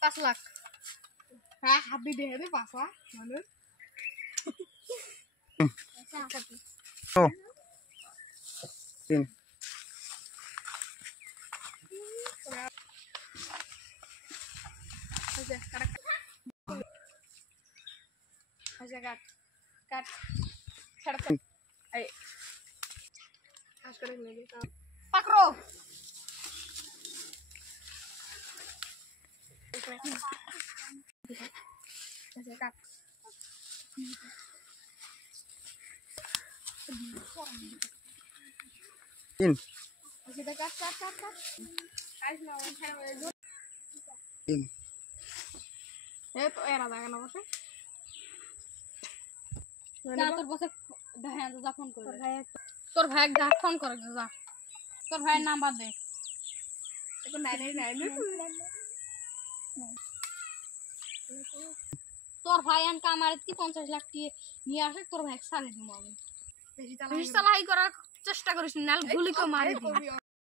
পাঁচ লাখ হ্যাঁ হাবি দে দে 5 লাখ মানে ও তিন কাট সড়ক এই আজ করে লেগে পাকড়ো কাট তিন সেটা কাট কাট কাট কাট কাট না তিন এই তো এরা লাগে না বসে না তোর বসে হ্যাঁ যা ফোন করে তোর ভাই যা ফোন করে যা তোর ভাইয়ের নাম্বার দে এখন নাই তোর ভাই আন কামারে কি 50 লাখ টাকা নিয়ে আসে তোর ভাই সালে দিমু আমি বেশি চালাই করার চেষ্টা করিস না গুলি করে মারি দিই